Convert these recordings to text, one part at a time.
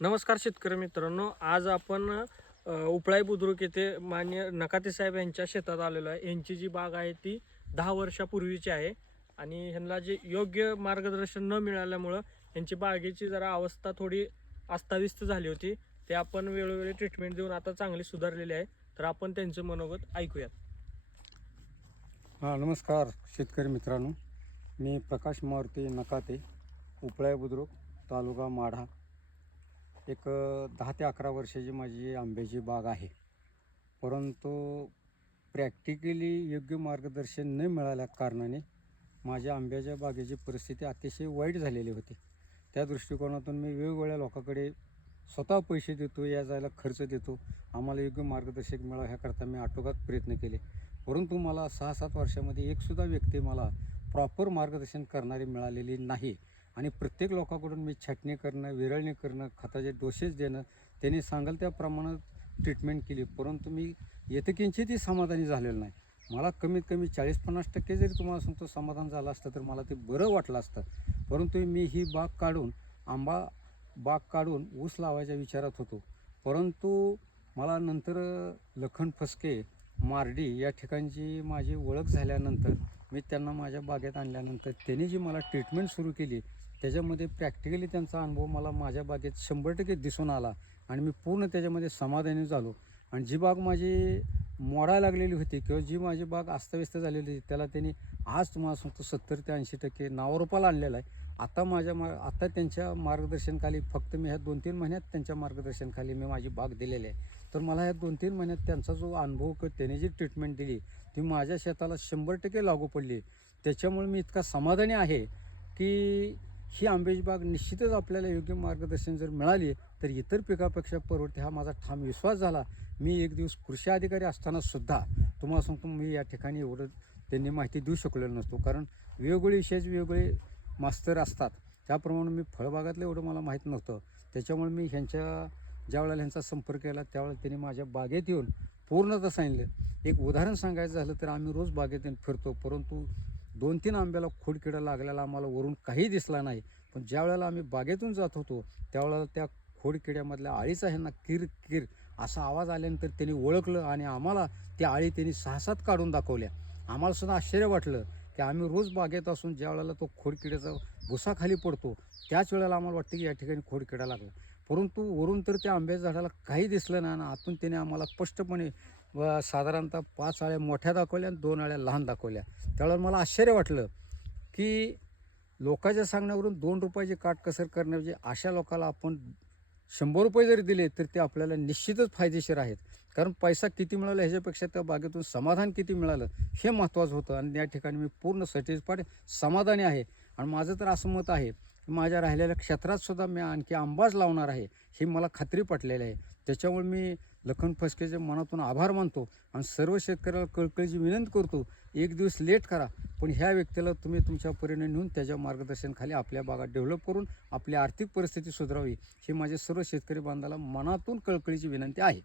नमस्कार शेतकरी मित्रांनो आज आपण उपळाई बुद्रुक येथे मान्य नकाते साहेब यांच्या शेतात आलेलो आहे. यांची जी बाग आहे ती दहा वर्षापूर्वीची आहे आणि ह्यांना जे योग्य मार्गदर्शन न मिळाल्यामुळं यांची बागेची जरा अवस्था थोडी अस्ताव्यस्त झाली होती. ते आपण वेळोवेळी ट्रीटमेंट देऊन आता चांगली सुधारलेली आहे. तर आपण त्यांचं मनोगत ऐकूयात. हां नमस्कार शेतकरी मित्रांनो. मी प्रकाश मारुती नकाते उपळाई बुद्रुक तालुका माढा. एक दहा ते अकरा वर्षाची माझी आंब्याची बाग आहे. परंतु प्रॅक्टिकली योग्य मार्गदर्शन न मिळाल्या कारणाने माझ्या आंब्याच्या बागेची परिस्थिती अतिशय वाईट झालेली होती. त्या दृष्टिकोनातून मी वेगवेगळ्या लोकांकडे स्वतः पैसे देतो या जायला खर्च देतो. आम्हाला योग्य मार्गदर्शक मिळावं ह्याकरता मी आटोकात प्रयत्न केले. परंतु मला सहा सात वर्षामध्ये एकसुद्धा व्यक्ती मला प्रॉपर मार्गदर्शन करणारी मिळालेली नाही. आणि प्रत्येक लोकांकडून मी छाटणी करणं विरळणी करणं खताचे डोसेस देणं त्यांनी सांगाल त्याप्रमाणे ट्रीटमेंट केली. परंतु मी येतकिंचितही समाधानी झालेलं नाही. मला कमीत कमी चाळीस पन्नास टक्के जरी तुम्हाला सांगतो समाधान झालं असतं तर मला ते बरं वाटलं असतं. परंतु मी ही बाग काढून आंबा बाग काढून ऊस लावायच्या विचारात होतो. परंतु मला नंतर लखन फसके मार्डी या ठिकाणची माझी ओळख झाल्यानंतर मी त्यांना माझ्या बागेत आणल्यानंतर त्यांनी जी मला ट्रीटमेंट सुरू केली त्याच्यामध्ये प्रॅक्टिकली त्यांचा अनुभव मला माझ्या बागेत शंभर टक्के दिसून आला आणि मी पूर्ण त्याच्यामध्ये समाधानी झालो. आणि जी बाग माझी मोडायला लागलेली होती किंवा जी माझी बाग अस्ताव्यस्त झालेली होती त्याला त्यांनी आज तुम्हाला सांगतो सत्तर ते ऐंशी टक्के नावारूपाला आणलेला आहे. आता माझ्या मा आता त्यांच्या मार्गदर्शनखाली फक्त मी ह्या दोन तीन महिन्यात त्यांच्या मार्गदर्शनखाली मी माझी बाग दिलेली आहे. तर मला ह्या दोन तीन महिन्यात त्यांचा जो अनुभव किंवा त्याने जी ट्रीटमेंट दिली ती माझ्या शेताला शंभर टक्के लागू पडली. त्याच्यामुळे मी इतका समाधानी आहे की ही आंब्याची बाग निश्चितच आपल्याला योग्य मार्गदर्शन जर मिळाली तर इतर पिकापेक्षा परवडते हा माझा ठाम विश्वास झाला. मी एक दिवस कृषी अधिकारी असताना सुद्धा तुम्हाला सांगतो मी या ठिकाणी एवढं त्यांनी माहिती देऊ शकलेलो नसतो. कारण वेगवेगळे विषयाचे वेगवेगळे मास्तर असतात. त्याप्रमाणे मी फळबागातलं एवढं मला माहीत नव्हतं. त्याच्यामुळे मी ह्यांच्या ज्या वेळेला ह्यांचा संपर्क केला त्यावेळेला त्यांनी माझ्या बागेत येऊन पूर्णतः सांगितलं. एक उदाहरण सांगायचं झालं तर आम्ही रोज बागेत येऊन फिरतो परंतु दोन तीन आंब्याला खोडकिडा लागलेला आम्हाला वरून काही दिसला नाही. पण ज्या वेळेला आम्ही बागेतून जात होतो त्यावेळेला त्या खोडकिड्यामधल्या आळीचा ह्यांना किर किर असा आवाज आल्यानंतर त्यांनी ओळखलं आणि आम्हाला त्या आळी त्यांनी सहा सात काढून दाखवल्या. आम्हाला सुद्धा आश्चर्य वाटलं की आम्ही रोज बागेत असून ज्या वेळेला तो खोडकिड्याचा भुसा खाली पडतो त्याच वेळेला आम्हाला वाटतं की या ठिकाणी खोडकिडा लागला. परंतु वरून तर त्या आंब्याच्या झाडाला काही दिसलं नाही आणि आतून त्याने आम्हाला स्पष्टपणे व साधारणतः पाच आळ्या मोठ्या दाखवल्या आणि दोन आळ्या लहान दाखवल्या. त्यावेळेला मला आश्चर्य वाटलं की लोकांच्या सांगण्यावरून दोन रुपयाची काटकसर करण्याऐवजी अशा लोकाला आपण शंभर रुपये जरी दिले तर ते आपल्याला निश्चितच फायदेशीर आहेत. कारण पैसा किती मिळाला ह्याच्यापेक्षा त्या बागेतून समाधान किती मिळालं हे महत्त्वाचं होतं आणि या ठिकाणी मी पूर्ण सॅटिस्फाईड समाधानी आहे. आणि माझं तर असं मत आहे की माझ्या राहिलेल्या क्षेत्रात सुद्धा मी आणखी आंबाच लावणार आहे ही मला खात्री पटलेली आहे. त्याच्यामुळे मी लखन फसकेच्या मनातून आभार मानतो आणि सर्व शेतकऱ्याला कळकळीची विनंती करतो एक दिवस लेट करा पण ह्या व्यक्तीला तुम्ही तुमच्या परीने नेऊन त्याच्या मार्गदर्शनाखाली आपल्या भागात डेव्हलप करून आपली आर्थिक परिस्थिती सुधारावी ही माझ्या सर्व शेतकरी बांधाला मनातून कळकळीची विनंती आहे.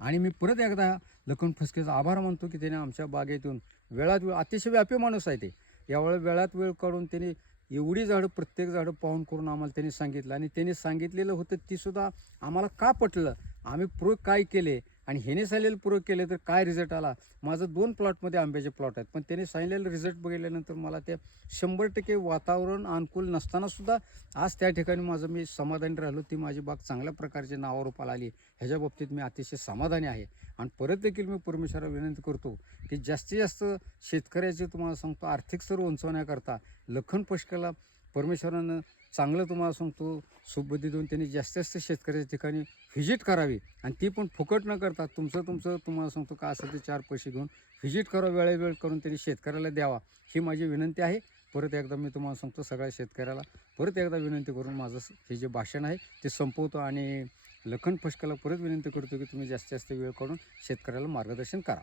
आणि मी परत एकदा लखन फसकेचा आभार मानतो की त्याने आमच्या बागेत येऊन वेळात वेळ अतिशय व्यापी माणूस आहे ते. यावेळेला वेळात वेळ काढून त्यांनी एवढी झाडं प्रत्येक झाडं पाहून करून आम्हाला त्यांनी सांगितलं आणि त्यांनी सांगितलेलं होतं तीसुद्धा आम्हाला का पटलं? आम्ही प्रयोग काय केले आणि ह्याने सांगितलेलं प्रयोग केले तर काय रिझल्ट आला? माझं दोन प्लॉटमध्ये आंब्याचे प्लॉट आहेत. पण त्याने सांगितलेलं रिझल्ट बघितल्यानंतर मला ते शंभर टक्के वातावरण अनुकूल नसतानासुद्धा आज त्या ठिकाणी माझं मी समाधानी राहिलो. ती माझी बाग चांगल्या प्रकारची नावारूपाला आली. ह्याच्या बाबतीत मी अतिशय समाधानी आहे. आणि परत देखील मी परमेश्वराला विनंती करतो की जास्तीत जास्त शेतकऱ्याचे तुम्हाला सांगतो आर्थिक स्तर उंचवण्याकरता लखन पशकाला परमेश्वरानं चांगलं तुम्हाला सांगतो सुबुद्धी देऊन त्यांनी जास्तीत जास्त शेतकऱ्याच्या ठिकाणी व्हिजिट करावी. आणि ती पण फुकट न करता तुमचं तुमचं तुम्हाला सांगतो का असं ते चार पैसे घेऊन व्हिजिट करा वेळेवेळ करून त्यांनी शेतकऱ्याला द्यावा. ही माझी विनंती आहे. परत एकदा मी तुम्हाला सांगतो सगळ्या शेतकऱ्याला परत एकदा विनंती करून माझं हे जे भाषण आहे ते संपवतो आणि लखन फशकाला परत विनंती करतो की तुम्ही जास्तीत जास्त वेळ काढून शेतकऱ्याला मार्गदर्शन करा.